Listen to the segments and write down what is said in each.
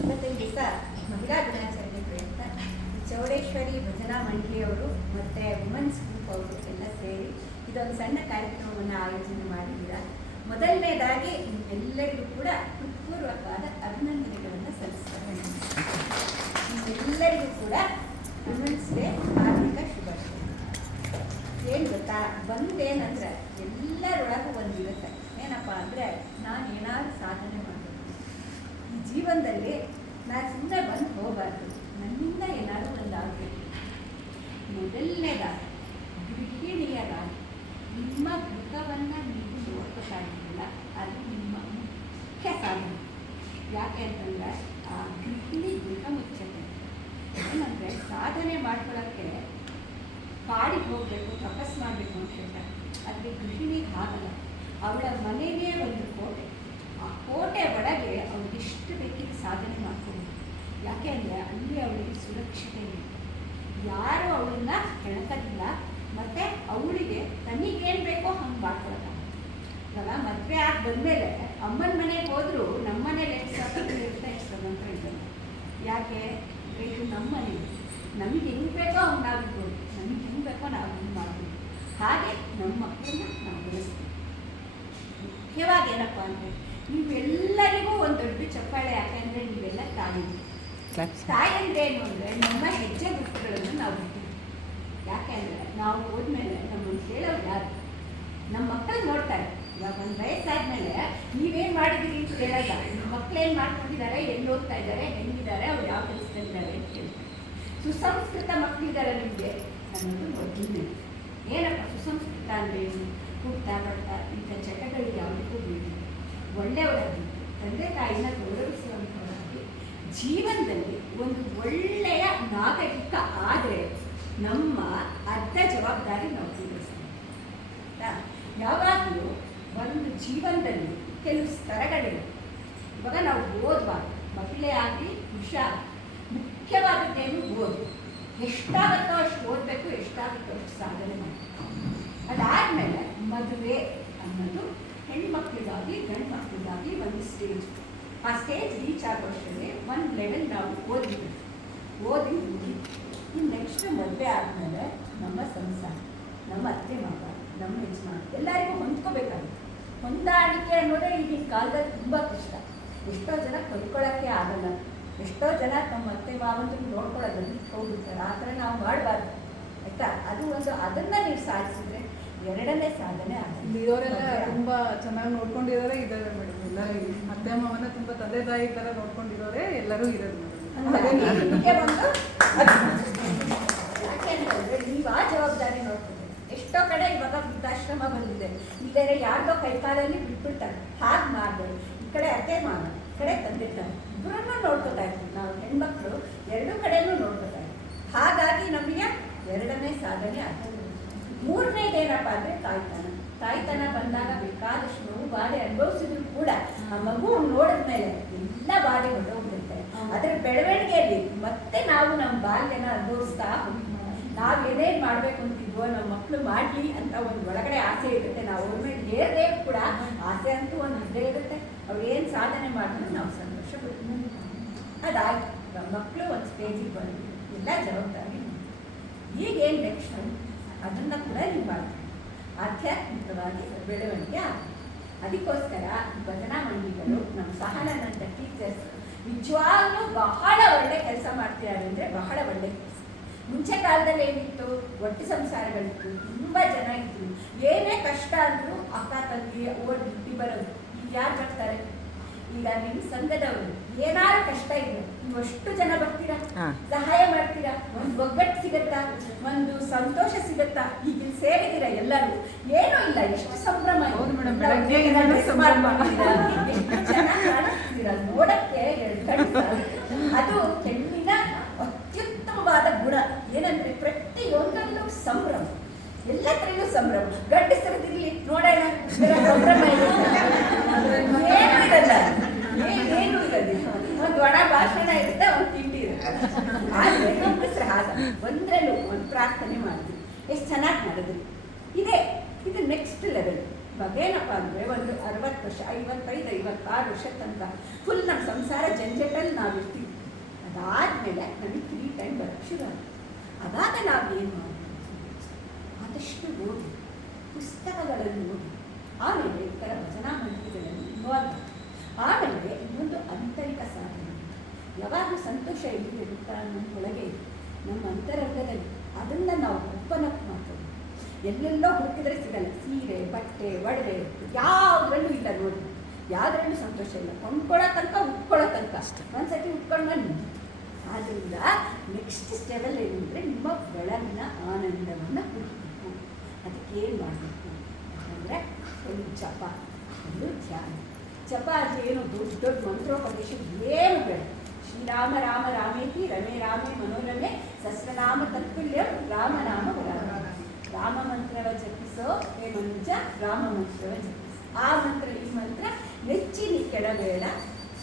ಇವತ್ತಿನ ದಿವಸ ಮಹಿಳಾ ದಿನಾಚರಣೆ ಚೌಡೇಶ್ವರಿ ಭಜನಾ ಮಂಡಳಿಯವರು ಮತ್ತು ವುಮೆನ್ಸ್ ಗ್ರೂಪ್ ಅವರು ಎಲ್ಲ ಸೇರಿ ಇದೊಂದು ಸಣ್ಣ ಕಾರ್ಯಕ್ರಮವನ್ನು ಆಯೋಜನೆ ಮಾಡಿದ್ದೀರಾ? ಮೊದಲನೇದಾಗಿ ಎಲ್ಲರಿಗೂ ಕೂಡ ಹೃತ್ಪೂರ್ವಕವಾದ ಅಭಿನಂದನೆಗಳನ್ನು ಸಲ್ಲಿಸ್ತಾರೆ. ಎಲ್ಲರಿಗೂ ಕೂಡ ವುಮೆನ್ಸ್ ಡೇ ಹಾರ್ದಿಕ ಶುಭಾಶಯ. ಏನು ಗೊತ್ತಾ? ಬಂದೇನಂದ್ರೆ ಎಲ್ಲರೊಳಗೂ ಒಂದು ಇರುತ್ತೆ ಏನಪ್ಪ ಅಂದರೆ ನಾನು ಏನಾದರೂ ಸಾಧನೆ ಮಾಡಬೇಕು. ಈ ಜೀವನದಲ್ಲಿ ನಾನು ಸುಮ್ಮನೆ ಬಂದು ಹೋಗಬಾರ್ದು. ನನ್ನಿಂದ ಏನಾದರೂ ಒಂದು ಆಗಬೇಕು. ಮೊದಲನೇದಾಗಿ ಗೃಹಿಣಿಯರಾಗಿ ನಿಮ್ಮ ಗೃಹವನ್ನು ನೀವು ನೋಡ್ಬೇಕಾಗಿಲ್ಲ. ಅದು ನಿಮ್ಮ ಮುಖ್ಯ ಸಾಧನೆ. ಯಾಕೆ ಅಂತಂದರೆ ಆ ಗೃಹಿಣಿ ಗೃಹ ಮುಚ್ಚತೆ ಏನಂದರೆ ಸಾಧನೆ ಮಾಡ್ಕೊಳ್ಳೋಕ್ಕೆ ಕಾಡಿಗೆ ಹೋಗಬೇಕು, ತಪಸ್ ಮಾಡಬೇಕು ಅಂತ ಹೇಳ್ತಾರೆ. ಆದರೆ ಗೃಹಿಣಿಗೆ ಆಗಲ್ಲ ಅವಳ ಮನೆಯೇ ಒಂದು ಕೋಟೆ. ಆ ಕೋಟೆ ಒಳಗೆ ಅವ್ಳಿಗೆ ಎಷ್ಟು ಬೇಕಿದ್ದು ಸಾಧನೆ ಮಾಡ್ಕೊಂಡು. ಯಾಕೆ ಅಂದರೆ ಅಲ್ಲಿ ಅವಳಿಗೆ ಸುರಕ್ಷತೆ ಇದೆ ಯಾರು ಅವಳನ್ನ ಕೆಳಕದಿಲ್ಲ ಮತ್ತು ಅವಳಿಗೆ ತನಗೇನು ಬೇಕೋ ಹಂಗೆ ಮಾಡ್ಕೊಳಕ್ಕಾಗಲ್ಲ ಇವಾಗ ಮದುವೆ ಆಗಿ ಬಂದಮೇಲೆ ಅಮ್ಮನ ಮನೆಗೆ ಹೋದರೂ ನಮ್ಮ ಮನೇಲಿ ಎಷ್ಟು ಸ್ವಾತಂತ್ರ್ಯ ಇರ್ತಾ ಇದ್ದಾರೆ ಯಾಕೆ? ಇದು ನಮ್ಮ ಮನೆ ನಮಗೆ ಹೆಂಗೆ ಬೇಕೋ ಹಂಗೆ ನಾವು ನಮಗೆ ಹೆಂಗೆ ಬೇಕೋ ನಾವು ಹಿಂಗೆ ಮಾಡ್ಬೋದು. ಹಾಗೆ ನಮ್ಮ ಮಕ್ಕಳನ್ನ ನಾವು ಬೆಳೆಸ್ತೀವಿ ಮುಖ್ಯವಾಗಿ ಏನಪ್ಪ ಅಂದರೆ ನೀವೆಲ್ಲರಿಗೂ ಒಂದು ದೊಡ್ಡ ಚಪ್ಪಾಳೆ ಯಾಕೆಂದರೆ ನೀವೆಲ್ಲ ತಾಯಿ ತಾಯಿ ಅಂದರೆ ಏನು ಅಂದರೆ ನಮ್ಮ ಹೆಜ್ಜೆ ಗುರುತುಗಳನ್ನು ನಾವು ಬಿಟ್ಟಿದ್ದೀವಿ ಯಾಕೆ ಅಂದರೆ ನಾವು ಹೋದ್ಮೇಲೆ ನಮ್ಮನ್ನು ಕೇಳೋರು ಯಾರು? ನಮ್ಮ ಮಕ್ಕಳು ನೋಡ್ತಾರೆ. ಇವಾಗ ಒಂದು ವಯಸ್ಸಾದ್ಮೇಲೆ ನೀವೇನು ಮಾಡಿದ್ದೀರಿ ಅಂತ ಕೇಳಲ್ಲ. ನಿಮ್ಮ ಮಕ್ಕಳು ಏನು ಮಾಡ್ಕೊಂಡಿದ್ದಾರೆ ಎಲ್ಲಿ ಹೋಗ್ತಾ ಇದ್ದಾರೆ ಹೆಂಗಿದ್ದಾರೆ ಅವ್ರು ಯಾವ ಕೆಲಸದಲ್ಲಿದ್ದಾರೆ ಅಂತ ಕೇಳ್ತಾರೆ. ಸುಸಂಸ್ಕೃತ ಮಕ್ಕಳಿದ್ದಾರೆ ನಿಮಗೆ ಅನ್ನೋದು ಮೊದಲನೇ ಏನಪ್ಪ ಸುಸಂಸ್ಕೃತ ಅಂದರೆ ಏನು? ಊಟ ಬರ್ತಾ ಇಂಥ ಚಟಗಳು ಯಾವುದಕ್ಕೂ ಬೀಳಿ ಒಳ್ಳೆಯವರಾಗಿ, ತಂದೆ ತಾಯಿನ ಗೌರವಿಸುವಂಥವರಾಗಿ ಜೀವನದಲ್ಲಿ ಒಂದು ಒಳ್ಳೆಯ ನಾಗರಿಕ ಆದರೆ ನಮ್ಮ ಅರ್ಧ ಜವಾಬ್ದಾರಿ ನಾವು ಪೂರೈಸ್ತೀವಿ ಆಯ್ತಾ? ಯಾವಾಗಲೂ ಒಂದು ಜೀವನದಲ್ಲಿ ಕೆಲವು ಸ್ತರಗಳಿವೆ ಇವಾಗ ನಾವು ಓದುವಾಗ ಮಹಿಳೆ ಆಗಲಿ, ಪುರುಷ ಮುಖ್ಯವಾದದ್ದೇನು ಓದು ಎಷ್ಟಾಗುತ್ತೋ ಅಷ್ಟು ಓದಬೇಕು, ಎಷ್ಟಾಗುತ್ತೋ ಅಷ್ಟು ಸಾಧನೆ ಮಾಡಬೇಕು. ಅದಾದಮೇಲೆ ಮದುವೆ ಅನ್ನೋದು ಹೆಣ್ಮಕ್ಳಿಗಾಗಿ ಗಂಡು ಮಕ್ಕಳಿಗಾಗಿ ಒಂದು ಸ್ಟೇಜ್ ಆ ಸ್ಟೇಜ್ ರೀಚ್ ಆಗೋಷ್ಟರಲ್ಲಿ ಒಂದು ಲೆವೆಲ್ ನಾವು ಓದಿ ಓದಿ ಇನ್ನು ನೆಕ್ಸ್ಟ್ ಮದುವೆ ಆದಮೇಲೆ ನಮ್ಮ ಸಂಸಾರ, ನಮ್ಮ ಅತ್ತೆ ಮಾವ, ನಮ್ಮ ಯಜಮಾನ, ಎಲ್ಲರಿಗೂ ಹೊಂದ್ಕೋಬೇಕಾಗುತ್ತೆ. ಹೊಂದಾಣಿಕೆ ಅನ್ನೋದೇ ಈಗಿನ ಕಾಲದಲ್ಲಿ ತುಂಬ ಕಷ್ಟ. ಎಷ್ಟೋ ಜನ ಕೊಂಡ್ಕೊಳ್ಳೋಕ್ಕೆ ಆಗಲ್ಲ. ಎಷ್ಟೋ ಜನ ತಮ್ಮ ಅತ್ತೆ ಮಾವಂತರು ನೋಡ್ಕೊಳ್ಳೋದಲ್ಲಿ ಹೋಗಿರ್ತಾರೆ ಆ ಥರ ನಾವು ಮಾಡಬಾರ್ದು. ಆಯಿತಾ? ಅದು ಒಂದು ಅದನ್ನು ನೀವು ಸಾಧಿಸಿದ್ರೆ ಎರಡನೇ ಸಾಧನೆ ಇರೋರೆಲ್ಲ ತುಂಬಾ ಚೆನ್ನಾಗಿ ನೋಡ್ಕೊಂಡಿರೋರೇ ಇದ್ದಾರೆ ಮೇಡಮ್ ಎಲ್ಲರೂ. ಅತ್ತೆ ಮಾವನ ತುಂಬಾ ತಂದೆ ತಾಯಿ ತರ ನೋಡ್ಕೊಂಡಿರೋರೇ ಎಲ್ಲರೂ ಇರೋದು ಯಾಕೆಂತಂದ್ರೆ ನೀವು ಆ ಜವಾಬ್ದಾರಿ ನೋಡ್ಕೊಂಡ್ರೆ ಎಷ್ಟೋ ಕಡೆ ಇವಾಗ ವೃದ್ಧಾಶ್ರಮ ಬಂದಿದೆ. ಇಲ್ಲೇ ಯಾರ್ದೋ ಕೈಕಾಲಲ್ಲಿ ಬಿಟ್ಬಿಡ್ತಾರೆ. ಹಾಗೆ ಮಾಡ್ಬೇಡಿ ಈ ಕಡೆ ಅತ್ತೆ ಮಾವ ಈ ಕಡೆ ತಂದೆ ತಾಯಿ ಇಬ್ಬರನ್ನೂ ನೋಡ್ಕೊತಾ ಇರ್ತೀವಿ. ನಾವು ಹೆಣ್ಮಕ್ಳು ಎರಡೂ ಕಡೆನೂ ನೋಡ್ಕೊತಾ ಇರ್ತೀವಿ. ಹಾಗಾಗಿ ನಮಗೆ ಎರಡನೇ ಸಾಧನೆ ಆಗ್ತದೆ ಮೂರನೇದು ಏನಪ್ಪ ಅಂದರೆ ತಾಯ್ತನ. ತಾಯ್ತನ ಬಂದಾಗ ಬೇಕಾದಷ್ಟು ನೋವು ಬಾಧೆ ಅನುಭವಿಸಿದ್ರು ಕೂಡ ಆ ಮಗು ನೋಡಿದ್ಮೇಲೆ ಎಲ್ಲ ಬಾಧೆ ಹೊರಟೋಗ್ಬಿಡುತ್ತೆ. ಅದರ ಬೆಳವಣಿಗೆಯಲ್ಲಿ ಮತ್ತೆ ನಾವು ನಮ್ಮ ಬಾಲ್ಯನ ಅನುಭವಿಸ್ತಾ ನಾವು ಏನೇನು ಮಾಡಬೇಕು ಅಂತಿದ್ವೋ ನಮ್ಮ ಮಕ್ಕಳು ಮಾಡಲಿ ಅಂತ ಒಂದು ಒಳಗಡೆ ಆಸೆ ಇರುತ್ತೆ. ನಾವು ಅವ್ರ ಮೇಲೆ ಏರದೇ ಕೂಡ ಆಸೆ ಅಂತೂ ಒಂದು ಇದ್ದೇ ಇರುತ್ತೆ. ಅವ್ರು ಏನು ಸಾಧನೆ ಮಾಡಿದ್ರು ನಾವು ಸಂತೋಷ ಪಡ್ತೀವಿ ಅದಾಯ್ತು. ನಮ್ಮ ಮಕ್ಕಳು ಒಂದು ಸ್ಟೇಜಿಗೆ ಬಂದು ಎಲ್ಲ ಜವಾಬ್ದಾರಿ ಈಗೇನು ನೆಕ್ಸ್ಟ್ ಅದನ್ನು ಕೂಡ ನೀವು ಆಧ್ಯಾತ್ಮಿಕವಾಗಿ ಬೆಳವಣಿಗೆ ಅದಕ್ಕೋಸ್ಕರ ಭಜನಾ ಮಂಡಳಿಗಳು ನಮ್ಮ ಸಹನಂತ ಟೀಚರ್ಸ್ ನಿಜವಾಗ್ಲೂ ಬಹಳ ಒಳ್ಳೆ ಕೆಲಸ ಮಾಡ್ತಿದ್ದಾರೆ ಅಂದರೆ ಬಹಳ ಒಳ್ಳೆ ಕೆಲಸ. ಮುಂಚೆ ಕಾಲದಲ್ಲಿ ಏನಿತ್ತು? ಒಟ್ಟು ಸಂಸಾರಗಳಿತ್ತು ತುಂಬ ಜನ ಇತ್ತು ಏನೇ ಕಷ್ಟ ಆದರೂ ಅಕ್ಕ ತಂಗಿ ಓಡ್ ಬಿಟ್ಟು ಬರೋದು. ಈಗ ಯಾರು ಬರ್ತಾರೆ ಈಗ ನಿಮ್ಮ ಸಂಘದವರು ಏನಾರ ಕಷ್ಟ ಇದೆ ನೀವು ಅಷ್ಟು ಜನ ಬರ್ತೀರಾ? ಸಹಾಯ ಮಾಡ್ತೀರಾ? ಒಂದು ಒಗ್ಗಟ್ಟು ಸಿಗತ್ತಾ? ಒಂದು ಸಂತೋಷ ಸಿಗತ್ತಾ? ಈಗ ಇಲ್ಲಿ ಸೇರಿದ್ದೀರಾ ಎಲ್ಲರೂ? ಏನೂ ಇಲ್ಲ ಎಷ್ಟು ಸಂಭ್ರಮ? ಎಷ್ಟು ಕಾಣಿಸ್ತೀರಾ? ನೋಡಕ್ಕೆ. ಅದು ಹೆಣ್ಣಿನ ಅತ್ಯುತ್ತಮವಾದ ಗುಣ. ಏನಂದ್ರೆ ಪ್ರತಿಯೊಂದರಲ್ಲೂ ಸಂಭ್ರಮ. ಎಲ್ಲತ್ರಲ್ಲೂ ಸಂಭ್ರಮ. ಗಂಡಸರದಿರ್ಲಿ ನೋಡೋಣ ಸಂಭ್ರಮ ಇರಲ್ಲ ಏನ್- ಏನೂ ಇರೋದಿಲ್ಲ ಒಂದು ಒಣ ಭಾಷಣ ಇರುತ್ತೆ ಒಂದು ತಿಂಡಿ ಇರುತ್ತೆ ಆದ್ರೆ ಗಂಡಸ್ರು ಹಾಗ ಒಂದ್ರಲ್ಲೂ ಒಂದು ಪ್ರಾರ್ಥನೆ ಮಾಡಿದ್ವಿ ಎಷ್ಟು ಚೆನ್ನಾಗಿ ಮಾಡಿದ್ರಿ ಇದೇ, ಇದು ನೆಕ್ಸ್ಟ್ ಲೆವೆಲ್ ಇವಾಗ ಏನಪ್ಪ ಅಂದರೆ ಒಂದು ಅರವತ್ತು ವರ್ಷ, ಐವತ್ತೈದು, ಐವತ್ತಾರು ವರ್ಷ ತನಕ ಫುಲ್ ನಮ್ಮ ಸಂಸಾರ ಜಂಜಟಲ್ಲಿ ನಾವಿರ್ತೀವಿ. ಅದಾದಮೇಲೆ ನಮಗೆ ಫ್ರೀ ಟೈಮ್ ಬರೋಕ್ಕೆ ಶುರು ಆಗುತ್ತೆ. ಅವಾಗ ನಾವು ಏನು ಮಾಡಬೇಕು ಆದಷ್ಟು ಓದಿ, ಪುಸ್ತಕಗಳನ್ನು ಓದಿ. ಆಮೇಲೆ ಈ ಥರ ಭಜನಾ ಮಂಡಳಿಗಳನ್ನು ಇನ್ವಾಲ್ವ್ ಆಮೇಲೆ ಇನ್ನೊಂದು ಆಂತರಿಕ ಸಾಧನೆ. ಯಾವಾಗಲೂ ಸಂತೋಷ ಎಲ್ಲಿದೆ ಗೊತ್ತಾ ನಮ್ಮೊಳಗೆ ನಮ್ಮ ಅಂತರಂಗದಲ್ಲಿ. ಅದನ್ನು ನಾವು ಒಪ್ಪನಕ್ಕೆ ಮಾಡ್ತೀವಿ. ಎಲ್ಲೆಲ್ಲೋ ಹುಡುಕಿದ್ರೆ ಸಿಗಲ್ಲ. ಸೀರೆ, ಬಟ್ಟೆ, ಒಡವೆ, ಯಾವುದ್ರಲ್ಲೂ ಇಲ್ಲ ನೋಡಿ. ಯಾವ್ದ್ರಲ್ಲೂ ಸಂತೋಷ ಇಲ್ಲ. ಕೊಂಡ್ಕೊಳ್ಳೋ ತನಕ ಉಟ್ಕೊಳ್ಳೋ ತನಕ. ಒಂದ್ಸತಿ ಉಟ್ಕೊಂಡು ಆದ್ದರಿಂದ ನೆಕ್ಸ್ಟ್ ಸ್ಟೆವೆಲ್ ಏನಂದ್ರೆ ನಿಮ್ಮ ಬೆಳಗಿನ ಆನಂದವನ್ನು ಹುಡುಕಬೇಕು. ಅದಕ್ಕೆ ಏನು ಮಾಡಬೇಕು ಅಂದರೆ ಒಂದು ಜಪ, ಒಂದು ಧ್ಯಾನ. ಜಪ ಅದು ಏನು? ದೊಡ್ಡ ದೊಡ್ಡ ಮಂತ್ರೋಪದೇಶ ಏನು ಬೇಡ. ಶ್ರೀರಾಮ, ರಾಮ, ರಾಮೇತಿ, ರಮೇ, ರಾಮೇ, ಮನೋರಮೆ ಸಸ್ವನಾಮ ತತ್ಪುಲ್ಯ ರಾಮನಾಮ ವರಾಮ ರಾಮ ಮಂತ್ರವ ಜಪಿಸೋ, ಹೇ ಮನುಜ ರಾಮ ಮಂತ್ರವ ಜಪಿಸೋ. ಆ ಮಂತ್ರ, ಈ ಮಂತ್ರ ನೆಚ್ಚಿನಿ ಕೆಡಬೇಡ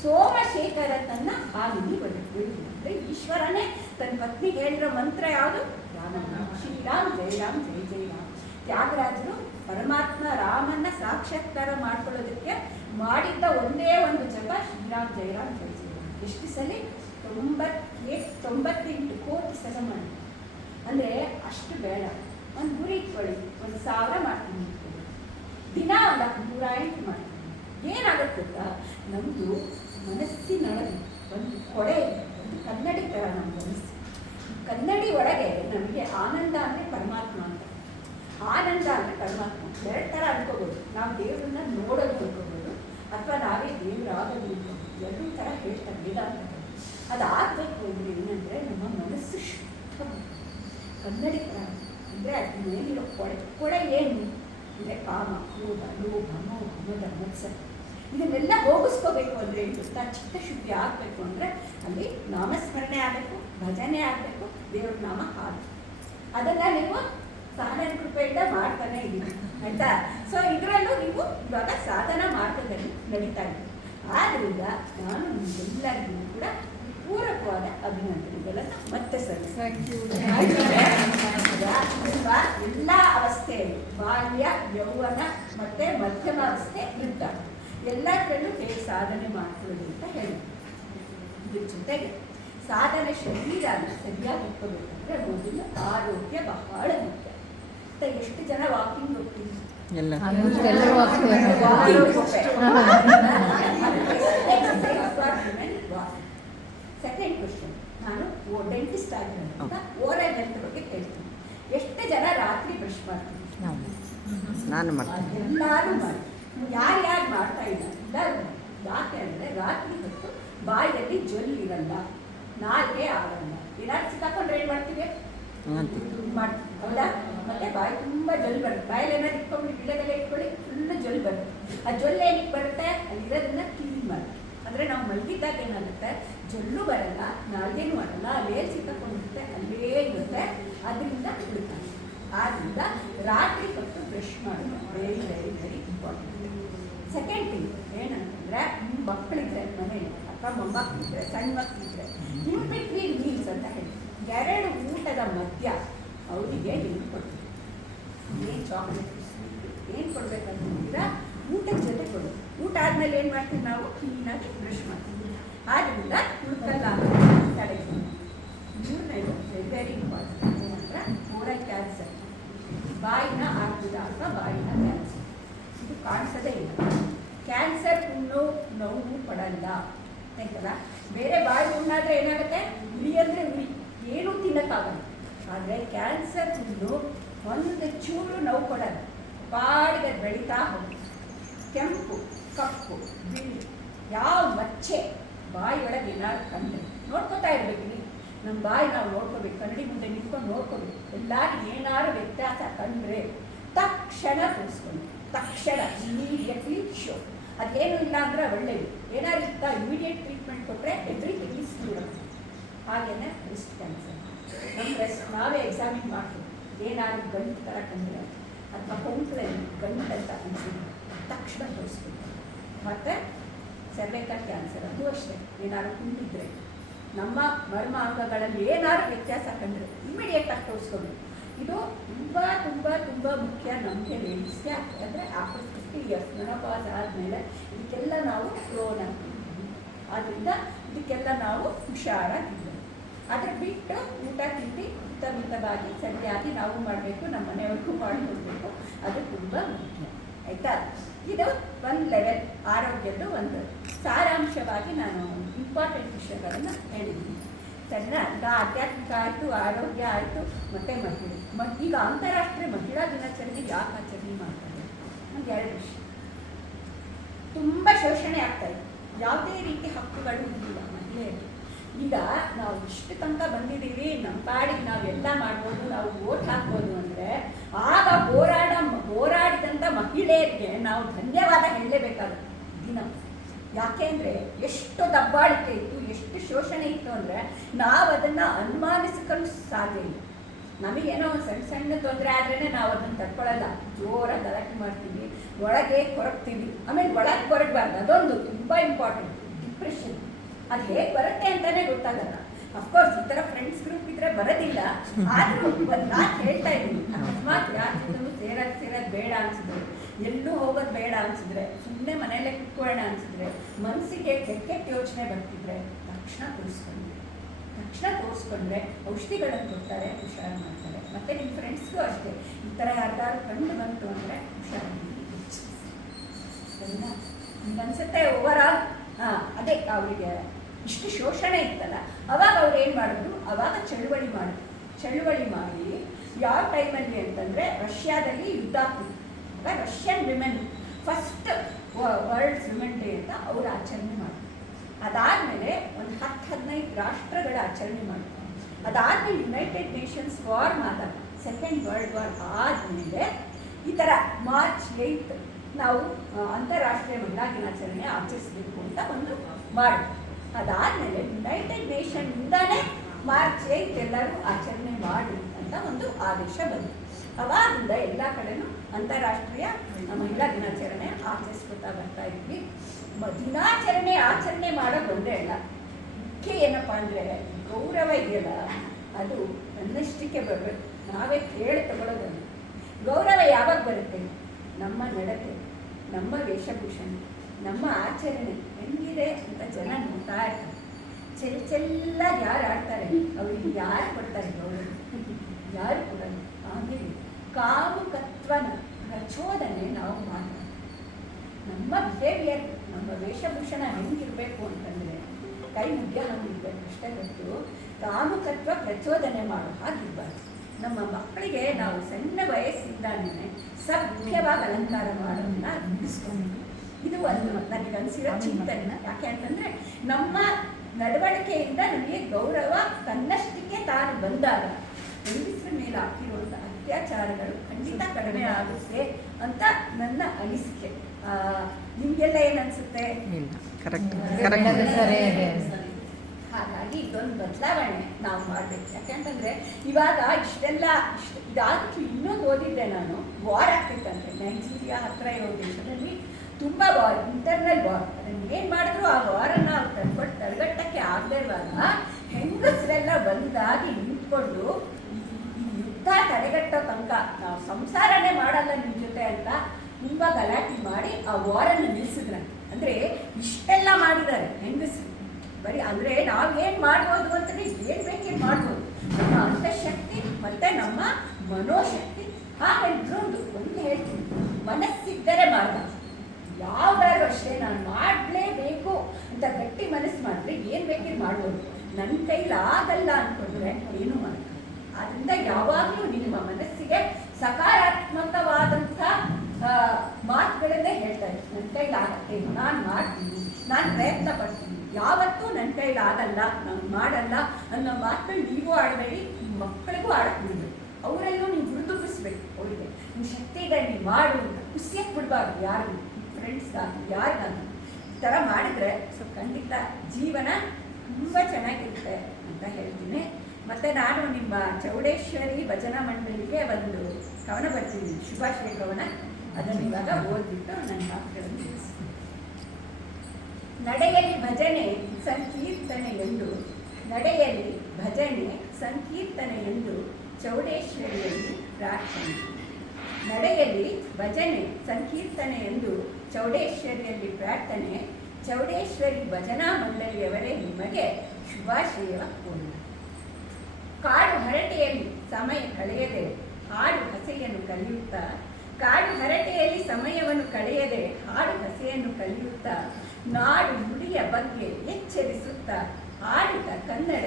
ಸೋಮಶೇಖರ ತನ್ನ ಬಾವಿನಿ ಅಂದ್ರೆ ಈಶ್ವರನೇ, ತನ್ನ ಪತ್ನಿಗೆ ಹೇಳಿರೋ ಮಂತ್ರ ಯಾವುದು? ರಾಮ ಶ್ರೀರಾಮ್ ಜಯ ಜಯ ರಾಮ್. ತ್ಯಾಗರಾಜರು ಪರಮಾತ್ಮ ರಾಮನ್ನ ಸಾಕ್ಷಾತ್ಕಾರ ಮಾಡ್ಕೊಳ್ಳೋದಕ್ಕೆ ಮಾಡಿದ್ದ ಒಂದೇ ಒಂದು ಜಪ ಶ್ರೀರಾಮ್ ಜಯರಾಮ್ ಜಯ ರಾಮ್ ಎಷ್ಟು ಸಲ ತೊಂಬತ್ತೇ ತೊಂಬತ್ತೆಂಟು ಕೋಟಿ ಸಲ ಮಾಡಿ ಅಂದರೆ ಅಷ್ಟು ಬೇಡ. ಒಂದು ಗುರಿ ಇಟ್ಕೊಳ್ಳಿ. ಒಂದು ಸಾವಿರ ಮಾಡ್ತೀನಿ. ದಿನ ಒಂದು ನೂರ ಎಂಟು ಮಾಡ್ತೀನಿ. ಏನಾಗುತ್ತೆ ಗೊತ್ತಾ? ನಮ್ಮದು ಮನಸ್ಸಿನೊಳಗೆ ಒಂದು ಕೊಡೆ, ಒಂದು ಕನ್ನಡಿ ಥರ ನಮ್ಮ ಮನಸ್ಸು. ಕನ್ನಡಿ ಒಳಗೆ ನಮಗೆ ಆನಂದ ಅಂದರೆ ಪರಮಾತ್ಮ ಅಂತ. ಆನಂದ ಅಂದರೆ ಪರಮಾತ್ಮ. ಎರಡು ಥರ ಅನ್ಕೋಬೋದು. ನಾವು ದೇವರನ್ನ ನೋಡೋದು ಅನ್ಕೋಬೋದು. ಅಥವಾ ನಾವೇ ದೇವರಾಗೋದು ಅನ್ಕೋಬೋದು. ಎರಡೂ ಥರ ಹೇಳ್ತಾರೆ ಅದು ಅದಾಗಬೇಕು ಅಂದರೆ ಏನಂದರೆ ನಮ್ಮ ಮನಸ್ಸು ಶುದ್ಧ ಕನ್ನಡಿ ಥರ ಅಂದರೆ ಅದ್ರ ಮೇಲಿರೋ ಕೊಡೆ ಕೊಡೆ ಏನು? ಅಂದರೆ ಕಾಮ, ಕ್ರೋಧ, ಲೋಭ, ಮೋಹ, ಮದ, ಮತ್ಸರ. ಇದನ್ನೆಲ್ಲ ಹೋಗಿಸ್ಕೋಬೇಕು ಅಂದರೆ ಏನು ಗೊತ್ತಾ? ಚಿತ್ತಶುದ್ಧಿ ಆಗಬೇಕು ಅಂದರೆ ಅಲ್ಲಿ ನಾಮಸ್ಮರಣೆ ಆಗಬೇಕು, ಭಜನೆ ಆಗಬೇಕು, ದೇವ್ರ ನಾಮ ಹಾಡು ಅದನ್ನು ನೀವು ಸಾಧನ ಕೃಪೆಯಿಂದ ಮಾಡ್ತಾನೆ ಇದ್ದೀವಿ ಆಯಿತಾ? ಸೊ ಇದರಲ್ಲೂ ನೀವು ಇವಾಗ ಸಾಧನ ಮಾರ್ಗದಲ್ಲಿ ನಡೀತಾ ಇದ್ದೀವಿ ಆದ್ದರಿಂದ ನಾನು ನಿಮ್ಗೆಲ್ಲರಿಗೂ ಕೂಡ ಪೂರಕವಾದ ಅಭಿನಂದನೆಗಳನ್ನು ಮತ್ತೆ ಸಲ್ಲಿಸ್ತೇನೆ ಎಲ್ಲ ಅವಸ್ಥೆಯಲ್ಲಿ ಬಾಲ್ಯ, ಯೌವನ ಮತ್ತೆ ಮಧ್ಯಮ ಅವಸ್ಥೆ ಇರ್ತಾರೆ ಕಡೆಯೂ ಹೇಗೆ ಸಾಧನೆ ಮಾಡ್ತದೆ ಅಂತ ಹೇಳಿ. ಇದ್ರ ಜೊತೆಗೆ ಸಾಧನೆ ಶರೀರ ಸರಿಯಾಗಿ ಇಟ್ಕೋಬೇಕಂದ್ರೆ ಮೊದಲು ಆರೋಗ್ಯ ಬಹಳ ಮುಖ್ಯ. ಮತ್ತೆ ಎಷ್ಟು ಜನ ವಾಕಿಂಗ್ ಹೋಗ್ತೀವಿ ಎಲ್ಲ. ಸೆಕೆಂಡ್ ಕ್ವಶನ್ ನಾನು ಡೆಂಟಿಸ್ಟ್ ಆಗಿರೋದ್ರಿಂದ ಓರಲ್ ಹೆಲ್ತ್ ಬಗ್ಗೆ ಕೇಳ್ತೀನಿ. ಎಷ್ಟು ಜನ ರಾತ್ರಿ ಬ್ರಷ್ ಮಾಡ್ತೀವಿ ನಾನು ಮಾಡ್ತೀನಿ. ಎಲ್ಲರೂ ಮಾಡಿ. ಯಾರ್ಯಾರು ಮಾಡ್ತಾ ಇಲ್ಲ. ಯಾಕೆ ಅಂದರೆ ರಾತ್ರಿ ಹೊತ್ತು ಬಾಯಲ್ಲಿ ಜೊಲ್ ಇರಲ್ಲ ನಾಲ್ಗೆ ಆಗಲ್ಲ ಏನಾದ್ರು ಸಿಕ್ಕಾಕೊಂಡ್ರೆ ಏನು ಮಾಡ್ತೀವಿ. ಹೌದಾ? ಮತ್ತೆ ಬಾಯಿ ತುಂಬ ಜೊಲ್ ಬರುತ್ತೆ. ಬಾಯಲ್ಲಿ ಏನಾದ್ರು ಇಟ್ಕೊಂಡು ಗಿಡದಲ್ಲೇ ಇಟ್ಕೊಳ್ಳಿ ಫುಲ್ಲು ಜೊಲ್ ಬರುತ್ತೆ. ಆ ಜೊಲ್ ಏನಕ್ಕೆ ಬರುತ್ತೆ? ಅಲ್ಲಿರೋದನ್ನ ಕ್ಲೀನ್ ಮಾಡಿ ಅಂದರೆ ನಾವು ಮಲಗಿದ್ದಾಗ ಏನಾಗುತ್ತೆ? ಜೊಲ್ಲು ಬರಲ್ಲ, ನಾಲ್ಗೇನು ಮಾಡಲ್ಲ ಅಲ್ಲೇ ಸಿಕ್ಕಾಕೊಂಡಿರುತ್ತೆ ಅಲ್ಲೇ ಇರುತ್ತೆ. ಅದರಿಂದ ಉಳಿತಾಯ. ಆದ್ದರಿಂದ ರಾತ್ರಿ ಹೊತ್ತು ಬ್ರಷ್ ಮಾಡೋದು very very very important second thing ಏನಂತಂದರೆ, ನಿಮ್ಮ ಮಕ್ಕಳಿದ್ರೆ ಮನೇಲಿ ಅಥವಾ ಮೊಮ್ಮಕ್ಕಳಿದ್ರೆ ಸಣ್ಣ ಮಕ್ಕಳಿದ್ರೆ ಇನ್ ಬಿಟ್ವೀನ್ ಮೀಲ್ಸ್ ಅಂತ ಹೇಳಿ. ಎರಡು ಊಟದ ಮಧ್ಯ ಅವರಿಗೆ ಏನು ಕೊಡ್ತೀವಿ ಏನು ಚಾಕ್ಲೇಟ್ ಏನು ಕೊಡ್ಬೇಕಂತೀರಾ ಊಟದ ಜೊತೆ ಕೊಡು. ಊಟ ಆದಮೇಲೆ ಏನು ಮಾಡ್ತೀವಿ ನಾವು? ಕ್ಲೀನಾಗಿ ಬ್ರಷ್ ಮಾಡ್ತೀವಿ. ಆದ್ದರಿಂದ ಉಳ್ಕಲ್ಲ ತಡೆ ಮೂರನೇದು ವೆರಿ ಇಂಪಾರ್ಟೆಂಟ್ ಏನಂದ್ರೆ ಓರಲ್ ಕ್ಯಾನ್ಸರ್ ಬಾಯಿನ ಆರ್ಬುದ ಅಥವಾ ಬಾಯಿನ ಕ್ಯಾನ್ಸರ್ ಇದು ಕಾಣಿಸೋದೇ ಇಲ್ಲ. ಕ್ಯಾನ್ಸರ್ ಉಣ್ಣೋ ನೋವು ಪಡಲ್ಲ. ಆಯ್ತಲ್ಲ? ಬೇರೆ ಬಾಯಿ ಉಣ್ಣಾದ್ರೆ ಏನಾಗುತ್ತೆ? ಉರಿ ಅಂದರೆ ಉರಿ. ಏನೂ ತಿನ್ನಕ್ಕಾಗಲ್ಲ. ಆದರೆ ಕ್ಯಾನ್ಸರ್ ಹುಣ್ಣು ಒಂದು ಚೂರು ನೋವು ಕೊಡಲ್ಲ ಬಾಡಿಗೆ ಬೆಳೀತಾ ಹೋಗುತ್ತೆ ಕೆಂಪು, ಕಪ್ಪು, ಬಿಳಿ, ಯಾವ ಮಚ್ಚೆ ಬಾಯಿಯೊಳಗೆ ಏನಾದ್ರು ಕಂಡ್ರೆ ನೋಡ್ಕೊತಾ ಇರ್ಬೇಕು ನೀವು ನಮ್ಮ ಬಾಯಿ ನಾವು ನೋಡ್ಕೋಬೇಕು, ಕನ್ನಡಿ ಮುಂದೆ ನಿಂತ್ಕೊಂಡು ನೋಡ್ಕೋಬೇಕು. ಎಲ್ಲರೂ ಏನಾದ್ರು ವ್ಯತ್ಯಾಸ ಕಂಡ್ರೆ ತಕ್ಷಣ ತೋರಿಸ್ಕೊಂಡು, ತಕ್ಷಣ ಇಮಿಡಿಯೇಟ್ಲಿ ಶೋ ಅದೇನು ಇಲ್ಲ ಅಂದ್ರೆ ಒಳ್ಳೆಯದು. ಏನಾದ್ರು ಇತ್ತ ಇಮಿಡಿಯೇಟ್ ಟ್ರೀಟ್ಮೆಂಟ್ ಕೊಟ್ಟರೆ ಇಸ್ ಕ್ಯೂರ್ ಹಾಗೇನೆ ಬ್ರೆಸ್ಟ್ ಕ್ಯಾನ್ಸರ್ ನಮ್ಮ ಬ್ರೆಸ್ಟ್ ನಾವೇ ಎಕ್ಸಾಮಿನ್ ಮಾಡ್ತೀವಿ. ಏನಾದ್ರು ಗಂಟು ಥರ ಕಂಡ್ರೆ ಅಥವಾ ಕೊಂಕಳಲ್ಲಿ ಗಂಟು ಅಂತ ಅನಿಸಿದ್ರೆ ತಕ್ಷಣ ತೋರಿಸ್ಬೇಕು. ಮತ್ತು ಸರ್ವೈಕಲ್ ಕ್ಯಾನ್ಸರ್ ಅದು ಅಷ್ಟೇ. ಏನಾದ್ರು ಕುಂಟಿದ್ರೆ ನಮ್ಮ ಮರ್ಮ ಅಂಗಗಳಲ್ಲಿ ಏನಾದ್ರು ವ್ಯತ್ಯಾಸ ಕಂಡ್ರೆ ಇಮಿಡಿಯೇಟಾಗಿ ತೋರಿಸ್ಕೋಬೇಕು. ಇದು ತುಂಬ ತುಂಬ ತುಂಬ ಮುಖ್ಯ ನಮಗೆ ಲೇಡೀಸ್ಗೆ ಅಂದರೆ ಆಫ್ಟರ್ ಫಿಫ್ಟಿ ಇಯರ್ಸ್ ಮೆನೋಪಾಸ್ ಆದಮೇಲೆ ಇದಕ್ಕೆಲ್ಲ ನಾವು ಪ್ರೋನ್ ಆಗ್ತೀವಿ. ಆದ್ದರಿಂದ ಇದಕ್ಕೆಲ್ಲ ನಾವು ಹುಷಾರಾಗಿದ್ದೇವೆ ಅದ್ರ ಬಿಟ್ಟು ಊಟ ತಿಂಡಿ ಹಿತಮಿತವಾಗಿ ಸರಿಯಾಗಿ ನಾವು ಮಾಡಬೇಕು, ನಮ್ಮ ಮನೆಯವ್ರಿಗೂ ಮಾಡಿಕೊಡ್ಬೇಕು ಅದು ತುಂಬ ಮುಖ್ಯ, ಆಯಿತಾ? ಇದು ಒಂದು ಲೆವೆಲ್ ಆರೋಗ್ಯದ್ದು ಒಂದು. ಸಾರಾಂಶವಾಗಿ ನಾನು ಇಂಪಾರ್ಟೆಂಟ್ ವಿಷಯಗಳನ್ನು ಹೇಳಿದ್ದೀನಿ. ಸರಿನಾ? ಈಗ ಆಧ್ಯಾತ್ಮಿಕ ಆಯಿತು, ಆರೋಗ್ಯ ಆಯಿತು, ಮತ್ತು ಮಹಿಳೆ. ಮ, ಈಗ ಅಂತಾರಾಷ್ಟ್ರೀಯ ಮಹಿಳಾ ದಿನಾಚರಣೆ ಯಾಕೆ ಆಚರಣೆ ಮಾಡ್ತಾರೆ? ಒಂದು ಎರಡು ವಿಷಯ. ತುಂಬ ಶೋಷಣೆ ಆಗ್ತಾ ಇದೆ. ಯಾವುದೇ ರೀತಿ ಹಕ್ಕುಗಳು ಇರಲಿಲ್ಲ ಮಹಿಳೆಯರಿಗೆ. ಈಗ ನಾವು ಇಷ್ಟು ತನಕ ಬಂದಿದ್ದೀವಿ, ನಮ್ಮ ಪಾಡಿಗೆ ನಾವು ಎಲ್ಲ ಮಾಡ್ಬೋದು, ನಾವು ಓಟ್ ಹಾಕ್ಬೋದು ಅಂದರೆ ಆಗ ಹೋರಾಡ ಹೋರಾಡಿದಂಥ ಮಹಿಳೆಯರಿಗೆ ನಾವು ಧನ್ಯವಾದ ಹೇಳಲೇಬೇಕಾಗುತ್ತೆ ದಿನ. ಯಾಕೆ ಅಂದರೆ ಎಷ್ಟು ದಬ್ಬಾಳಿಕೆ ಇತ್ತು, ಎಷ್ಟು ಶೋಷಣೆ ಇತ್ತು ಅಂದರೆ ನಾವು ಅದನ್ನು ಅನುಮಾನಿಸಿಕೊಂಡು ಸಾಧ್ಯ ಇಲ್ಲ. ನಮಗೇನೋ ಒಂದು ಸಣ್ಣ ಸಣ್ಣ ತೊಂದರೆ ಆದ್ರೇ ನಾವು ಅದನ್ನು ತಡ್ಕೊಳ್ಳಲ್ಲ. ಜೋರಾಗಿ ಗಲಾಟೆ ಮಾಡ್ತೀವಿ, ಒಳಗೆ ಕೊರಗ್ತೀವಿ. ಆಮೇಲೆ ಒಳಗೆ ಕೊರಗಬಾರ್ದು, ಅದೊಂದು ತುಂಬ ಇಂಪಾರ್ಟೆಂಟ್ ಡಿಪ್ರೆಷನ್ ಅದು ಹೇಗೆ ಬರುತ್ತೆ ಅಂತಾನೆ ಗೊತ್ತಾಗಲ್ಲ. ಅಫ್ಕೋರ್ಸ್ ಈ ಥರ ಫ್ರೆಂಡ್ಸ್ ಗ್ರೂಪ್ ಇದ್ರೆ ಬರೋದಿಲ್ಲ. ಆದರೂ ನಾನು ಹೇಳ್ತಾ ಇದ್ದೀನಿ. ಅಕಸ್ಮಾತ್ ಯಾರ ಸೇರೋದು ಸೇರೋದು ಬೇಡ ಅನ್ಸಿದ್ರೆ, ಎಲ್ಲೂ ಹೋಗೋದು ಬೇಡ ಅನ್ಸಿದ್ರೆ ಸುಮ್ಮನೆ ಮನೆಯಲ್ಲೇ ಕುತ್ಕೊಳ್ಳೋಣ ಅನ್ಸಿದ್ರೆ ಮನಸ್ಸಿಗೆ ಕೆಟ್ಟ ಯೋಚನೆ ಬರ್ತಿದ್ರೆ ತಕ್ಷಣ ತೋರಿಸ್ಕೊಂಡ್ರೆ ತಕ್ಷಣ ತೋರಿಸ್ಕೊಂಡ್ರೆ ಔಷಧಿಗಳನ್ನು ಕೊಡ್ತಾರೆ, ಹುಷಾರು ಮಾಡ್ತಾರೆ. ಮತ್ತು ನಿಮ್ಮ ಫ್ರೆಂಡ್ಸ್ಗೂ ಅಷ್ಟೇ. ಈ ಥರ ಯಾರ್ದಾರು ಕಂಡು ಬಂತು ಅಂದರೆ ಹುಷಾರಾಗಿ ಸರಿನಾ? ನಿಮ್ಗೆ ಅನ್ಸುತ್ತೆ ಓವರ್ ಆಲ್ ಹಾಂ, ಅದೇ ಅವರಿಗೆ ಇಷ್ಟು ಶೋಷಣೆ ಇತ್ತಲ್ಲ, ಅವಾಗ ಅವ್ರು ಏನು ಮಾಡಿದ್ರು? ಅವಾಗ ಚಳುವಳಿ ಮಾಡಿದ್ರು ಚಳುವಳಿ ಮಾಡಿ, ಯಾವ ಟೈಮಲ್ಲಿ ಅಂತಂದರೆ ರಷ್ಯಾದಲ್ಲಿ ಯುದ್ಧ ಆಗ್ತಿತ್ತು. ಆಗ Russian women first world's women day ಅಂತ ಅವರು ಆಚರಣೆ ಮಾಡಿದ್ರು. ಅದಾದಮೇಲೆ ಒಂದು ಹತ್ತು ಹದಿನೈದು ರಾಷ್ಟ್ರಗಳ ಆಚರಣೆ ಮಾಡಿದ್ರು. ಅದಾದಮೇಲೆ ಯುನೈಟೆಡ್ ನೇಷನ್ಸ್ ವಾರ್ ಮಾತಾಡ ಸೆಕೆಂಡ್ ವರ್ಲ್ಡ್ ವಾರ್ ಆದಮೇಲೆ ಈ ಥರ ಮಾರ್ಚ್ ಏಯ್ತ್ ನಾವು ಅಂತಾರಾಷ್ಟ್ರೀಯ ಮಹಿಳಾ ದಿನಾಚರಣೆ ಆಚರಿಸಬೇಕು ಅಂತ ಒಂದು ಮಾಡಿ ಅದಾದಮೇಲೆ ಯುನೈಟೆಡ್ ನೇಷನ್ನಿಂದಲೇ ಮಾರ್ಚ್ ಏಯ್ತ್ ಎಲ್ಲರೂ ಆಚರಣೆ ಮಾಡಿ ಅಂತ ಒಂದು ಆದೇಶ ಬಂತು. ಅವಾಗಿಂದ ಎಲ್ಲ ಕಡೆನೂ ಅಂತಾರಾಷ್ಟ್ರೀಯ ಮಹಿಳಾ ದಿನಾಚರಣೆ ಆಚರಿಸ್ಕೊತಾ ಬರ್ತಾ ಇದ್ವಿ. ದಿನಾಚರಣೆ ಆಚರಣೆ ಮಾಡೋದು ಒಂದೇ ಅಲ್ಲ. ಮುಖ್ಯ ಏನಪ್ಪ ಅಂದರೆ, ಗೌರವ ಇದೆಯಲ್ಲ, ಅದು ನನ್ನಷ್ಟಕ್ಕೆ ಬರಬೇಕು ನಾವೇ ಕೇಳಿ ತಗೊಳ್ಳೋದನ್ನು ಗೌರವ ಯಾವಾಗ ಬರುತ್ತೆ? ನಮ್ಮ ನಡತೆ, ನಮ್ಮ ವೇಷಭೂಷಣ. ನಮ್ಮ ಆಚರಣೆ ಹೆಂಗಿದೆ ಅಂತ ಜನ ನೋಡ್ತಾ ಇರ್ತಾರೆ ಚೆಲ್ ಚೆಲ್ಲ ಯಾರು ಆಡ್ತಾರೆ? ಅವ್ರಿಗೆ ಯಾರು ಕೊಡ್ತಾರೆ ಗೌರವ? ಯಾರು ಕೊಡಲ್ಲ? ಆಮೇಲೆ ಕಾಮುಕತ್ವನ ಪ್ರಚೋದನೆ ನಾವು ಮಾಡಬಾರ್ದು ನಮ್ಮ ಬಿಹೇವಿಯರ್ ನಮ್ಮ ವೇಷಭೂಷಣ ಹೆಂಗಿರಬೇಕು ಅಂತಂದರೆ ಕೈ ಮುಗ್ಯ ಹಂಗಿರ್ಬೇಕು ಅಷ್ಟೇ ಗೊತ್ತು ಕಾಮುಕತ್ವ ಪ್ರಚೋದನೆ ಮಾಡೋ ಹಾಗಿರ್ಬಾರ್ದು ನಮ್ಮ ಮಕ್ಕಳಿಗೆ ನಾವು ಸಣ್ಣ ವಯಸ್ಸಿಂದಾನೇ ಸಭ್ಯವಾಗಿ ಅಲಂಕಾರ ಮಾಡೋದನ್ನ ರೂಢಿಸ್ಕೊಬೇಕು. ಇದು ಒಂದು ನನಗೆ ಅನಿಸಿರೋ ಚಿಂತನೆ. ಯಾಕೆ ಅಂತಂದ್ರೆ ನಮ್ಮ ನಡವಳಿಕೆಯಿಂದ ನಮಗೆ ಗೌರವ ತನ್ನಷ್ಟಕ್ಕೆ ತಾನು ಬಂದಾಗ ಹೆಂಗಸರ ಮೇಲೆ ಹಾಕಿರೋ ಅತ್ಯಾಚಾರಗಳು ಖಂಡಿತ ಕಡಿಮೆ ಆಗುತ್ತೆ ಅಂತ ನನ್ನ ಅನಿಸಿಕೆ. ಆ, ನಿಮಗೆಲ್ಲ ಏನನ್ಸುತ್ತೆ ಇಲ್ಲ ಕರೆಕ್ಟ್ ಕರೆಕ್ಟ್ ಸರಿ ಇದೆ. ಹಾಗಾಗಿ ಇದೊಂದು ಬದಲಾವಣೆ ನಾವು ಮಾಡಬೇಕು. ಯಾಕೆಂತಂದ್ರೆ ಇವಾಗ ಇಷ್ಟೆಲ್ಲ ಇಷ್ಟ ಇದಾಗಿತ್ತು ಇನ್ನೊಂದು ಓದಿದ್ದೆ ನಾನು ವಾರ್ ಆಗ್ತಿತ್ತಂತೆ. ನೈಜೀರಿಯಾ ಹತ್ರ ಇರೋ ದೇಶದಲ್ಲಿ ತುಂಬ ವಾರ್ ಇಂಟರ್ನಲ್ ವಾರ್ ಅದನ್ನು ಏನು ಮಾಡಿದ್ರು? ಆ ವಾರನ್ನು ಅವ್ರು ತಂದ್ಕೊಟ್ಟು ತಡೆಗಟ್ಟಕ್ಕೆ ಆಗದೆ ಇರುವಾಗ ಹೆಂಗಸರೆಲ್ಲ ಒಂದಾಗಿ ನಿಂತ್ಕೊಂಡು ಯುದ್ಧ ತಡೆಗಟ್ಟೋ ತನಕ ನಾವು ಸಂಸಾರನೇ ಮಾಡಲ್ಲ ನಿಮ್ಮ ಜೊತೆ ಅಂತ ತುಂಬ ಗಲಾಟಿ ಮಾಡಿ ಆ ವಾರನ್ನು ನಿಲ್ಲಿಸಿದ್ರಂತೆ ಅಂದರೆ ಇಷ್ಟೆಲ್ಲ ಮಾಡಿದ್ದಾರೆ ಹೆಂಗಸರು. ಬರೀ ಅಂದರೆ ನಾವೇನು ಮಾಡ್ಬೋದು ಅಂತಂದರೆ ಏನು ಬೇಕೇನು ಮಾಡ್ಬೋದು. ನಮ್ಮ ಅಂತಃಶಕ್ತಿ ಮತ್ತು ನಮ್ಮ ಮನೋಶಕ್ತಿ. ಹಾಗೆ ಒಂದು ಹೇಳ್ತೀನಿ. ಮನಸ್ಸಿದ್ದರೆ ಮಾರ್ಗ. ಯಾವ್ದಾದ್ರು ಅಷ್ಟೇ ನಾನು ಮಾಡಲೇಬೇಕು ಅಂತ ಗಟ್ಟಿ ಮನಸ್ಸು ಮಾಡಿದ್ರೆ ಏನು ಬೇಕಿದ್ರು ಮಾಡ್ಬೋದು. ನನ್ನ ಕೈಲಿ ಆಗಲ್ಲ ಅಂದ್ಕೊಂಡ್ರೆ ಏನು ಮಾಡಲ್ಲ. ಆದ್ರಿಂದ ಯಾವಾಗಲೂ ನಿಮ್ಮ ಮನಸ್ಸಿಗೆ ಸಕಾರಾತ್ಮಕವಾದಂಥ ಮಾತುಗಳನ್ನೇ ಹೇಳ್ತಾ ಇದ್ದೀನಿ ನನ್ನ ಕೈಲಿ ಆಗತ್ತೆ, ನಾನು ಮಾಡ್ತೀನಿ, ನಾನು ಪ್ರಯತ್ನ ಪಡ್ತೀನಿ ಯಾವತ್ತೂ ನನ್ನ ಕೈಲಿ ಆಗಲ್ಲ, ನಾನು ಮಾಡಲ್ಲ ಅನ್ನೋ ಮಾತುಗಳು ನೀವು ಆಡಬೇಡಿ ನಿಮ್ಮ ಮಕ್ಕಳಿಗೂ ಆಡಕ್ಕೆ ಬಿಡಬೇಡಿ ಅವರಲ್ಲೂ ನೀವು ಹುರಿದುಂಬಿಸ್ಬೇಕು ಅವರಿಗೆ ನಿಮ್ಮ ಶಕ್ತಿ ಇದೆ ನೀವು ಮಾಡು ಅಂತ ಖುಷಿಯಾಗಿ ಬಿಡಬಾರ್ದು ಯಾರಿಗೂ. ಫ್ರೆಂಡ್ಸ್ಗಾಗಲಿ ಯಾರಿಗಾಗಲಿ ಈ ಥರ ಮಾಡಿದರೆ ಸೊ ಖಂಡಿತ ಜೀವನ ತುಂಬ ಚೆನ್ನಾಗಿರುತ್ತೆ ಅಂತ ಹೇಳ್ತೀನಿ. ಮತ್ತು ನಾನು ನಿಮ್ಮ ಚೌಡೇಶ್ವರಿ ಭಜನಾ ಮಂಡಳಿಗೆ ಒಂದು ಕವನ ಬರ್ತೀನಿ ಶುಭಾಶಯ ಕವನ. ಅದನ್ನು ಇವಾಗ ಓದ್ಬಿಟ್ಟು ನನ್ನ ಮಾತುಗಳನ್ನು ನಡೆಯಲ್ಲಿ ನಡೆಯಲಿ ಭಜನೆ, ಸಂಕೀರ್ತನೆ ಎಂದು, ನಡೆಯಲ್ಲಿ ಭಜನೆ, ಸಂಕೀರ್ತನೆ ಎಂದು ಚೌಡೇಶ್ವರಿಯಲ್ಲಿ ಪ್ರಾರ್ಥನೆ. ನಡೆಯಲ್ಲಿ ಭಜನೆ, ಸಂಕೀರ್ತನೆ ಎಂದು ಚೌಡೇಶ್ವರಿಯಲ್ಲಿ ಪ್ರಾರ್ಥನೆ, ಚೌಡೇಶ್ವರಿ ಭಜನಾ ಮಂಡಳಿಯವರೇ ನಿಮಗೆ ಶುಭಾಶಯ ಪೂರ್ಣ ಕಾಡು ಹರಟೆಯಲ್ಲಿ ಸಮಯ ಕಳೆಯದೆ ಹಾಡು ಹಸೆಯನ್ನು ಕಲಿಯುತ್ತಾ, ಕಾಡು ಹರಟೆಯಲ್ಲಿ ಸಮಯವನ್ನು ಕಳೆಯದೆ ಹಾಡು ಹಸೆಯನ್ನು ಕಲಿಯುತ್ತಾ, ನಾಡು ನುಡಿಯ ಬಗ್ಗೆ ಎಚ್ಚರಿಸುತ್ತಾ ಆಡಿದ ಕನ್ನಡ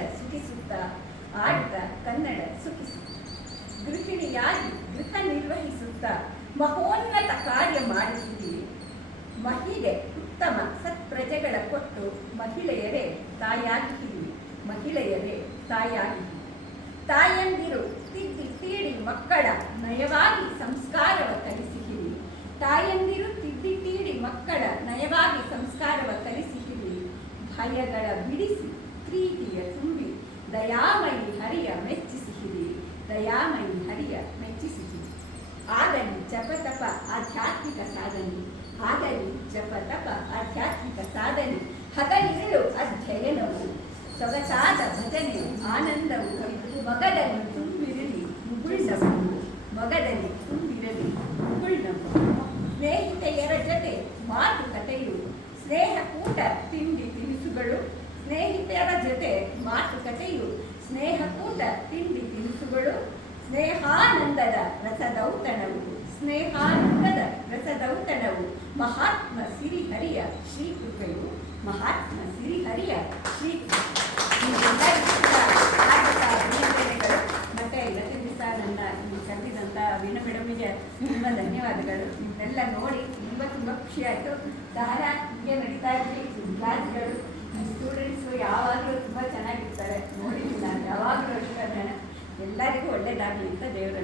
ದಯಾಮಯಿ ಹರಿಯ ಮೆಚ್ಚಿಸಿತು ಆಗಲಿ ಜಪತಪ ಆಧ್ಯಾತ್ಮಿಕ ಸಾಧನೆ. ಆಗಲಿ ಜಪತಪ ಆಧ್ಯಾತ್ಮಿಕ ಸಾಧನೆ. ಹಗಲಿರುಳು ಅಧ್ಯಯನವು. ಸೊಗಸಾದ ಭಜನೆಯು ಆನಂದವು ಮಗದಲ್ಲಿ ತುಂಬಿರಲಿ ಮುಗುಳ್ನವು ಮಗದಲ್ಲಿ ತುಂಬಿರಲಿ ಮುಗುಳ್ನವು ಸ್ನೇಹಿತೆಯರ ಜೊತೆ ಮಾತುಕತೆಯು. ಸ್ನೇಹಕೂಟ ತಿಂಡಿ ತಿನಿಸುಗಳು. ಸ್ನೇಹಿತರ ಜೊತೆ ಮಾತುಕತೆಯು. ಸ್ನೇಹಕೂಟ ತಿಂಡಿ ತಿನಿಸುಗಳು. ಸ್ನೇಹಾನಂದದ ರಸದೌತಣವು ಸ್ನೇಹಾನಂದದ ರಸದೌತಣವು, ಮಹಾತ್ಮ ಸಿರಿಹರಿಯ ಶ್ರೀಕೃಪೆಯು, ಮಹಾತ್ಮ ಸಿರಿಹರಿಯ ಶ್ರೀ ಅಭಿನಂದನೆಗಳು ಮತ್ತೆ ಇವತ್ತಿನ ದಿವಸ ನನ್ನ ಕರೆದಿದಂಥ ವೀಣಾ ಮೇಡಮಿಗೆ ತುಂಬ ಧನ್ಯವಾದಗಳು. ನಿಮ್ಮೆಲ್ಲ ನೋಡಿ ತುಂಬ ತುಂಬ ಖುಷಿ ಆಯಿತು ದಾರ ಹೀಗೆ ನಡೀತಾ ಇರಲಿ ಕ್ಲಾಸ್ಗಳು ಸ್ಟೂಡೆಂಟ್ಸು ಯಾವಾಗಲೂ ತುಂಬ ಚೆನ್ನಾಗಿರ್ತಾರೆ ನೋಡಿದ್ದೀನಿ ನಾನು ಯಾವಾಗಲೂ ಅಷ್ಟೇ ಎಲ್ಲರಿಗೂ ಒಳ್ಳೇದಾಗಲಿ ಅಂತ ದೇವರ